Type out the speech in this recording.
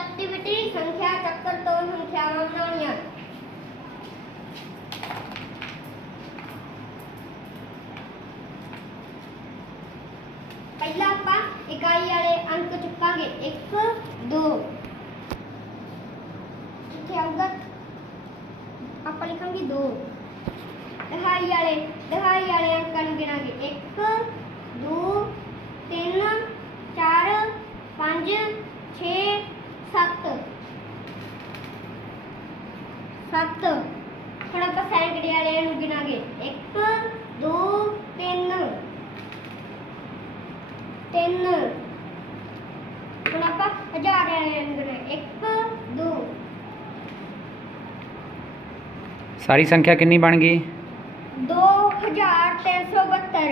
Activity संख्या, चक्कर तो संख्या मामनोनियन पहला आप इकाई वाले अंक चुकाएँगे एक, दो। कितने दो। दहाई दहाई अंक 7 ਹੁਣ ਆਪਾਂ ਸੈਂਕੜੇ ਵਾਲੇ ਨੂੰ ਗਿਣਾਂਗੇ। 1 2 3 3 ਹੁਣ ਆਪਾਂ ਹਜ਼ਾਰ ਵਾਲੇ ਨੂੰ ਗਿਣਾਂਗੇ। 1 2 ਸਾਰੀ ਸੰਖਿਆ ਕਿੰਨੀ ਬਣ ਗਈ? 2372